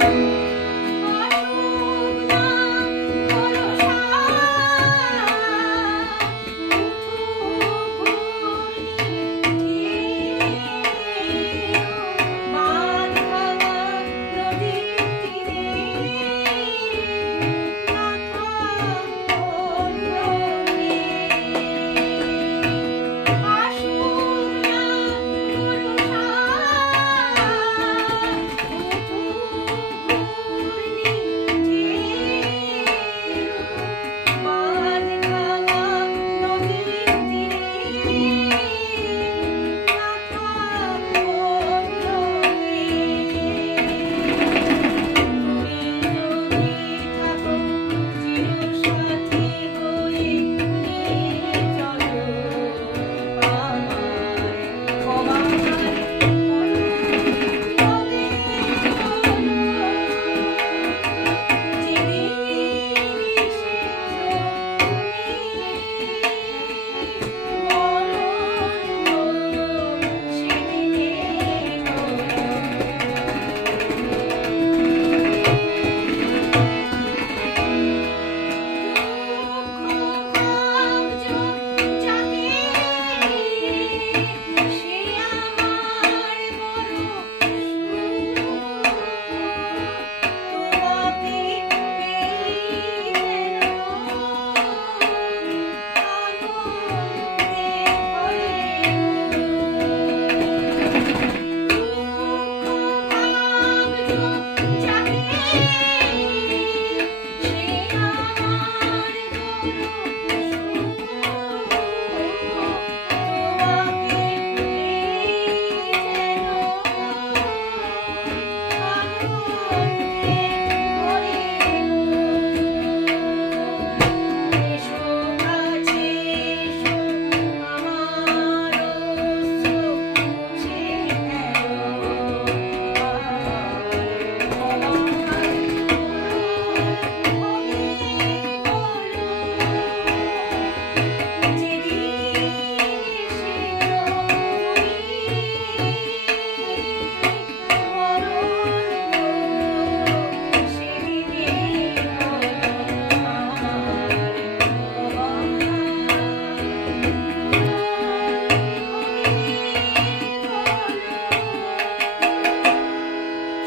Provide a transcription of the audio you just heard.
thank you